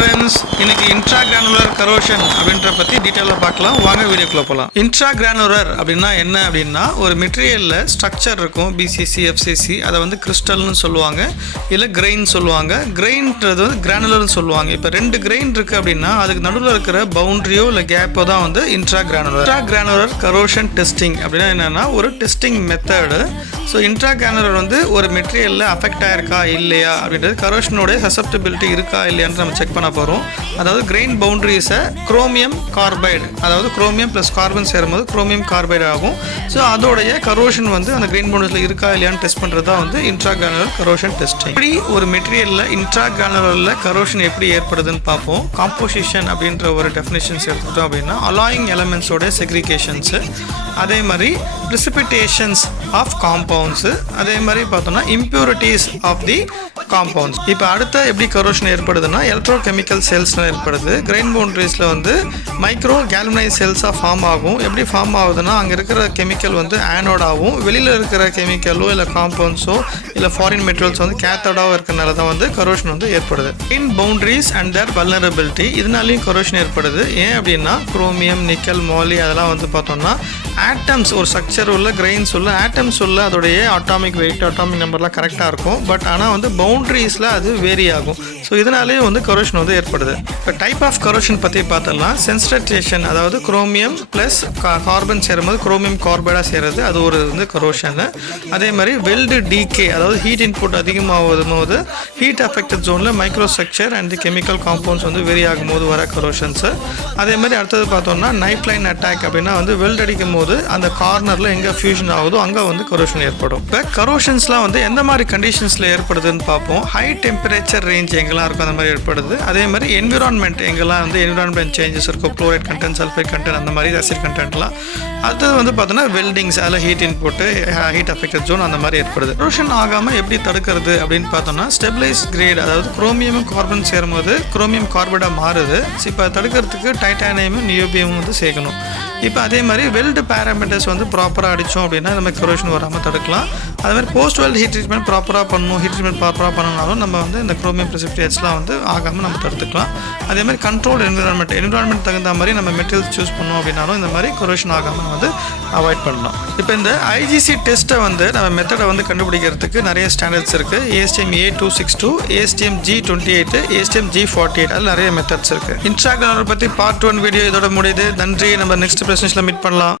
Friends, இன்னைக்கு இன்ட்ராகிரானுலர் corrosion அப்படின்ற பற்றி டீட்டெயிலாக பார்க்கலாம். வாங்க வீடியோக்குள்ள போகலாம். இன்ட்ராகிரானுலர் அப்படின்னா என்ன அப்படின்னா, ஒரு மெட்டீரியலில் ஸ்ட்ரக்சர் இருக்கும், பிசிசி எஃப்சிசி, அதை வந்து கிறிஸ்டல்னு சொல்லுவாங்க, இல்லை கிரெயின் சொல்லுவாங்க. கிரெயின்றது வந்து கிரானுலர்னு சொல்லுவாங்க. இப்போ 2 கிரெயின் இருக்குது அப்படின்னா அதுக்கு நடுவில் இருக்கிற பவுண்டரியோ இல்லை கேப்போ தான் வந்து இன்ட்ராகிரானுலர். இன்ட்ராகிரானுலர் கரோஷன் டெஸ்டிங் அப்படின்னா என்னென்னா ஒரு டெஸ்டிங் மெத்தடு. ஸோ இன்ட்ராகிரானுலர் வந்து ஒரு மெட்டீரியலில் அஃபெக்ட் ஆயிருக்கா இல்லையா அப்படின்றது, கரோஷனோட சசப்டபிலிட்டி இருக்கா இல்லையான்னு நம்ம செக் பண்ண போகிறோம். அதாவது கிரெயின் பவுண்டரிஸை குரோமியம் கார்பைடு, அதாவது குரோமியம் ப்ளஸ் கார்பன் சேரும்போது குரோமியம் கார்பைடு ஆகும். ஸோ அதோடைய கரோஷன் வந்து அந்த கிரெயின் பவுண்டரிஸில் இருக்கா இல்லையான்னு டெஸ்ட் பண்ணுறது தான் வந்து இன்ட்ராகிரானுலர் கரோஷன் டெஸ்டிங். இப்படி ஒரு மெட்டீரியலில் இன்ட்ராகிரானுலரில் கரோஷன் எப்படி ஏற்படுதுன்னு பார்ப்போம். காம்போசிஷன் அப்படின்ற ஒரு டெஃபினேஷன்ஸ் எடுத்துக்கிட்டோம் அப்படின்னா, அலாயிங் எலமெண்ட்ஸோட செக்ரிகேஷன்ஸு, அதே மாதிரி ப்ரிசிபிடேஷன்ஸ் ஆஃப் காம்பவுண்ட்ஸு, அதே மாதிரி பார்த்தோம்னா இம்ப்யூரிட்டிஸ் ஆஃப் தி காம்பவுண்ட்ஸ். இப்போ அடுத்த எப்படி கரோஷன் ஏற்படுதுன்னா, எலக்ட்ரோகெமிக்கல் செல்ஸ்லாம் ஏற்படுது. கிரெயின் பவுண்டரிஸில் வந்து மைக்ரோ கேல்வனைஸ் செல்ஸாக ஃபார்ம் ஆகும். எப்படி ஃபார்ம் ஆகுதுன்னா, அங்கே இருக்கிற கெமிக்கல் வந்து ஆனோடாகவும், வெளியில் இருக்கிற கெமிக்கலோ இல்லை காம்பவுண்ட்ஸோ இல்லை ஃபாரின் மெட்டீரியல்ஸ் வந்து கேத்தோடாகவும் இருக்கிறனால தான் வந்து கரோஷன் வந்து ஏற்படுது. Grain boundaries and their vulnerability, இதனாலையும் கரோஷன் ஏற்படுது. ஏன் அப்படின்னா, குரோமியம், நிக்கல், மாலி அதெல்லாம் வந்து பார்த்தோம்னா ஆட்டம்ஸ், ஒரு ஸ்ட்ரக்சர் உள்ள கிரெயின்ஸ் உள்ள ஆட்டம்ஸ் உள்ள அதோடைய அட்டாமிக் வெயிட், அட்டாமிக் நம்பர்லாம் கரெக்டாக இருக்கும். பட் ஆனால் வந்து பவுண்டரிஸில் அது வேரி ஆகும். ஸோ இதனாலேயே வந்து கரோஷன் வந்து ஏற்படுது. இப்போ டைப் ஆஃப் கரோஷன் பற்றி பார்த்தோம்னா, சென்சிடைசேஷன், அதாவது குரோமியம் ப்ளஸ் கார்பன் சேரும்போது குரோமியம் கார்பைடாக சேருது, அது ஒரு வந்து கரோஷன். அதே மாதிரி வெல்டு டீகே, அதாவது ஹீட் இன்புட் அதிகமாகும் போது ஹீட் அஃபெக்டட் ஜோனில் micro structure and chemical compounds வந்து வெரி ஆகும்போது வர கரோஷன்ஸு. அதே மாதிரி அடுத்தது பார்த்தோம்னா நைஃப் லைன் அட்டாக் அப்படின்னா வந்து வெல்ட் அடிக்கும் போது அந்த கார்னரில் எங்கே ஃபியூஷன் ஆகுதோ அங்கே வந்து கரோஷன் ஏற்படும். இப்போ கரோஷன்ஸ்லாம் வந்து எந்த மாதிரி கண்டிஷன்ஸில் ஏற்படுதுன்னு பார்ப்போம். ஹை டெம்பரேச்சர் ரேஞ்ச் எங்கெல்லாம் இருக்கும் அந்த மாதிரி ஏற்படுது. அதே மாதிரி என்விரான்மெண்ட் எங்கெல்லாம் வந்து என்விரான்மெண்ட் சேஞ்சஸ் இருக்கும், குளோரைட் கண்டென்ட், சல்ஃபைட் கண்டென்ட், அந்த மாதிரி ஆசிட் கண்டென்ட்லாம். அடுத்தது வந்து பார்த்தோன்னா வெல்டிங்ஸ், அதில் heat input, heat affected zone அந்த மாதிரி ஏற்படுது. கரோஷன் ஆகாமல் எப்படி தடுக்கிறது அப்படின்னு பார்த்தோம்னா, ஸ்டெபிளைஸ் கிரேட், அதாவது குரோமியமும் கார்பன் சேரும்போது குரோமியம் கார்பைடாக மாறுது. இப்போ தடுக்கிறதுக்கு டைட்டானியமும் நியோபியமும் வந்து சேர்க்கணும். இப்போ அதே மாதிரி வெல்டு பேராமீட்டர்ஸ் வந்து ப்ராப்பராக அடித்தோம் அப்படின்னா நம்ம கரோஷன் வராமல் தடுக்கலாம். அதே மாதிரி போஸ்ட் வெல்ட் ஹீட் ட்ரீட்மெண்ட் ப்ராப்பராக பண்ணணும். ஹீட் ட்ரீட்மெண்ட் ப்ராப்பராக பண்ணனாலும் நம்ம வந்து இந்த குரோமியம் ப்ரெசிபிடேட்ஸ்லாம் வந்து ஆகாமல் நம்ம தடுத்துக்கலாம். அதே மாதிரி கண்ட்ரோல் என்விரான்மெண்ட் தகுந்த மாதிரி நம்ம மெட்டீரியல்ஸ் சூஸ் பண்ணோம் அப்படின்னாலும் இந்த மாதிரி கரோஷன் ஆகாமல் வந்து அவாய்ட் பண்ணலாம். இப்போ இந்த ஐஜிசி டெஸ்ட்டை வந்து நம்ம மெத்தடை வந்து கண்டுபிடிக்கிறதுக்கு நிறைய ஸ்டாண்டர்ட்ஸ் இருக்குது. ASTM A262, ASTM G28, ASTM G48, அதில் நிறைய மெத்தட்ஸ் இருக்குது. இன்ஸ்டாகிராம் பற்றி பார்ட் 1 வீடியோ இதோட முடியுது. நன்றி. நம்ம நெக்ஸ்ட் ப்ரெசன்ஸில் மீட் பண்ணலாம்.